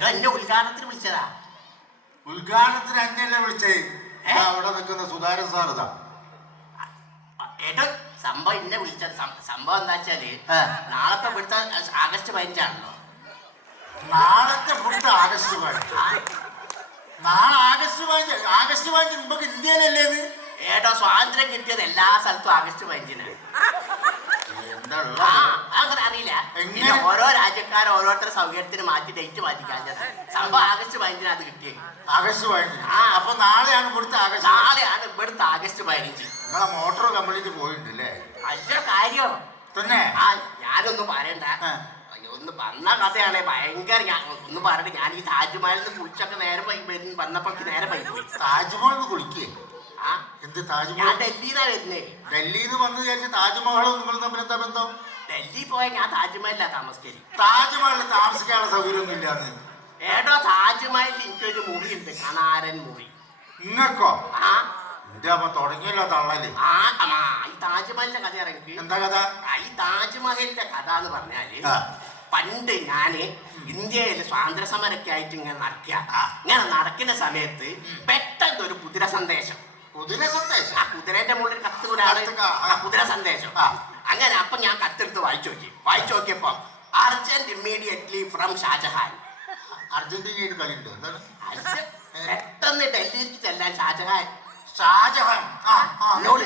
ഏട്ടോ എന്നെ ഉദ്ഘാടനത്തിന് വിളിച്ചതാ? ഉദ്ഘാടനത്തിന് അന്യല്ലേ വിളിച്ചേ ഏ? ദാ അവിടെ നിൽക്കുന്ന സുധാരൻ സാർ ഇതാ. ഏട്ടോ സംഭവം എന്നെ വിളിച്ചത്. സം- സംഭവം എന്താ വെച്ചാൽ ഏ. നാളത്തെ ഇവിടുത്തെ ആഗസ്റ്റ് പതിനഞ്ചാണല്ലോ. നാളത്തെ പുറത്ത് ആഗസ്റ്റ് പതിനഞ്ച്. ആ, നാളെ ആഗസ്റ്റ് പതിനഞ്ച്. ആഗസ്റ്റ് പതിനഞ്ച് നമുക്ക് ഇന്ത്യയിലല്ലേ ഇത്? സ്വാതന്ത്ര്യം കിട്ടിയത് എല്ലാ സ്ഥലത്തും ആഗസ്റ്റ് പതിനഞ്ചിന് എന്താ ആ, ഉള്ളത്? അങ്ങനെ അറിയില്ല എങ്ങനെ? പിന്നെ ഓരോ രാജ്യക്കാർ ഓരോരുത്തരുടെ സൗകര്യത്തിന് മാറ്റി ഡേറ്റ് മാറ്റിക്കാൻ സംഭവം ആഗസ്റ്റ് പതിനഞ്ചിനാണ് അത് കിട്ടിയത് ആഗസ്റ്റ് പതിനഞ്ച് ആ. അപ്പൊ നാളെയാണ് ഇവിടുത്തെ ആഗസ്റ്റ്. നാളെയാണ് ഇവിടുത്തെ ആഗസ്റ്റ് പതിനഞ്ച്. നിങ്ങളെ മോട്ടോർ കംപ്ലീറ്റ് പോയിട്ടില്ലേ അല്ല? കാര്യം. തന്നെ? ആ ഞാനൊന്നും പറയണ്ട. ഒന്ന് വന്ന കഥയാണ്. ഭയങ്കര ഞാൻ ഒന്ന് പറയണ്ട ഞാൻ ഈ താജ്മഹലിൽ നിന്ന് കുളിച്ചൊക്കെ നേരെ പോയി വന്നപ്പോ നേരെ പോയി പോയി താജ്മഹൽ കുളിക്കേ? ആ. എന്ത് താജ്മഹൽ? ഡൽഹിന്നാ വരുന്നേ. ഡൽഹിയിൽ നിന്ന് വന്ന് വിചാരിച്ച് താജ്മഹലും നിങ്ങൾ തമ്മിൽ എന്താ ബന്ധം? ഡൽഹി പോയ ഞാൻ താജ്മഹലിലാ താമസിക്കൽ. താജ്മഹലിൽ താമസിക്കാനുള്ള സൗകര്യമൊന്നും ഇല്ലാന്ന്. ഏടോ താജ്മഹലിൽ എനിക്കൊരു മുറിയുണ്ട്. കണാരൻ മുറി. നിങ്ങൾക്കോ ആ. എന്റെ അമ്മ തുടങ്ങിയല്ലോ തള്ളൽ? ആ അമ്മാ, ഈ താജ്മഹലിന്റെ കഥ ഇറങ്ങി. എന്താ കഥ? ഈ താജ്മഹലിന്റെ കഥ എന്ന് പറഞ്ഞാൽ ആ. പണ്ട് ഞാൻ ഇന്ത്യയിൽ സ്വാതന്ത്ര്യ സമരൊക്കെ ആയിട്ട് ഇങ്ങനെ നടക്കുക. ഇങ്ങനെ നടക്കുന്ന സമയത്ത് പെട്ടെന്ന് ഒരു കുതിര സന്ദേശം. കുതിര സന്ദേശം? ആ കുതിരന്റെ മുകളിൽ കത്ത് ഒരാൾ. കത്ത് കാ- ആ കുതിര സന്ദേശം. ആ. അങ്ങനെ അപ്പൊ ഞാൻ കത്തെടുത്ത് വായിച്ചു നോക്കി. വായിച്ചു നോക്കിയപ്പോ അർജന്റ് ഇമ്മീഡിയറ്റ്ലി ഫ്രം ഷാജഹാൻ. അർജന്റീനയിൽ കളിയുണ്ട്? എന്താണ്? പെട്ടെന്ന് ഡൽഹിക്ക് ചെല്ലാൻ ഷാജഹാൻ. ഷാജഹാൻ. ആ, ആ. എന്നോട്.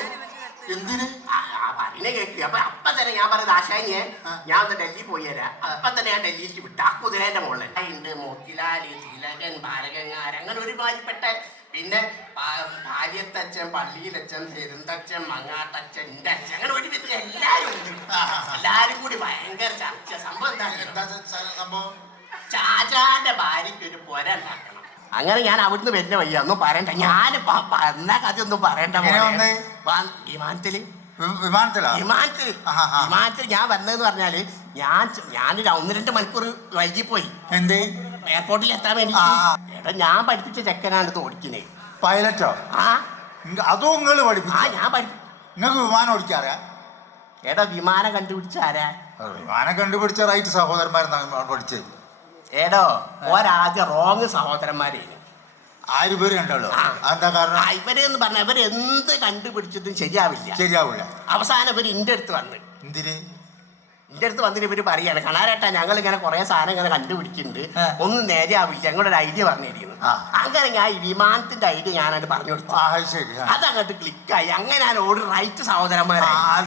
എന്തിന്? ആ, ആ കേക്ക്. അപ്പൊ അപ്പൊ തന്നെ ഞാൻ പറഞ്ഞത് ആശാനിയെ ആ. ഞാൻ ഒന്ന് ഡൽഹി പോയി തരാം അപ്പൊ തന്നെ ഞാൻ ഡൽഹിക്ക് വിട്ടു. ആ കുതിരേന്റെ മുകളിൽ ഉണ്ട് മോത്തിലാൽ തിലകൻ ബാലഗംഗാരൻ അങ്ങനെ ഒരുമാതിരിപ്പെട്ട പിന്നെ ഭാര്യത്തച്ഛൻ പള്ളിയിലച്ഛൻ പെരുന്തച്ഛൻ മങ്ങാട്ടച്ഛൻ എന്റെ അച്ഛൻ അങ്ങനെ ഒരു വിധത്തിൽ എല്ലാരും ഉണ്ട്. എല്ലാരും കൂടി ഭയങ്കര ചർച്ച. സംഭവം എന്താ സംഭവം? ഷാജാന്റെ ഭാര്യയ്ക്ക് ഒരു പൊര ഉണ്ടാക്കണം. അങ്ങനെ ഞാൻ അവിടുന്ന് വരുന്ന വയ്യ ഒന്നും പറയണ്ട. ഞാൻ പറഞ്ഞ കഥ ഒന്നും പറയണ്ട വിമാനത്തിൽ. വിമാനത്തിലാ? വിമാനത്തിൽ വിമാനത്തിൽ ഞാൻ വന്നതെന്ന് പറഞ്ഞാൽ ഞാൻ ഞാൻ ഒന്ന് രണ്ട് മണിക്കൂർ വൈകിപ്പോയി എന്തേ? എയർപോർട്ടിൽ എത്താൻ വേണ്ടി ഞാൻ പഠിപ്പിച്ച ചെക്കനാണ് ഇത് ഓടിക്കുന്നത് പൈലറ്റോ? ആ. ഇങ്ങ- അതും പഠിപ്പിച്ചു? ആ പഠിപ്പിച്ചു ഞാൻ പഠിപ്പി നിങ്ങൾക്ക് വിമാനം ഓടിക്കാറിയാ എടാ വിമാനം കണ്ടുപിടിച്ച ആരാ? വിമാനം കണ്ടുപിടിച്ച റൈറ്റ് സഹോദരന്മാരെന്നാണ് പഠിച്ചത് എടോ ഒരാദ്യ റോങ് സഹോദരന്മാരെ. ആര് പേര് കണ്ടല്ലോ ആ. കാരണം? ആ, ഇവരെന്ന് പറഞ്ഞ ഇവർ എന്ത് കണ്ടുപിടിച്ചിട്ടും ശരിയാവില്ല. ശരിയാവില്ല. അവസാനം ഇവർ ഇന്റെ അടുത്ത് വന്ന്. എന്തിന്? ഇന്റെ അടുത്ത് വന്നിട്ട് ഇവർ പറയാണ് കണാരേട്ടാ ഞങ്ങൾ ഇങ്ങനെ കുറെ സാധനം ഇങ്ങനെ കണ്ടുപിടിക്കുന്നുണ്ട് ഒന്ന് നേരെ ആവില്ല ഞങ്ങളൊരു ഐഡിയ പറഞ്ഞിരിക്കുന്നു. അങ്ങനെ ഞാൻ ഈ വിമാനത്തിന്റെ ഐഡിയ ഞാനത് പറഞ്ഞു കൊടുത്തു ശരി. അതങ്ങോട്ട് ക്ലിക്കായി അങ്ങനെ ഞാൻ ഓടി റൈറ്റ് സഹോദരന്മാരായി.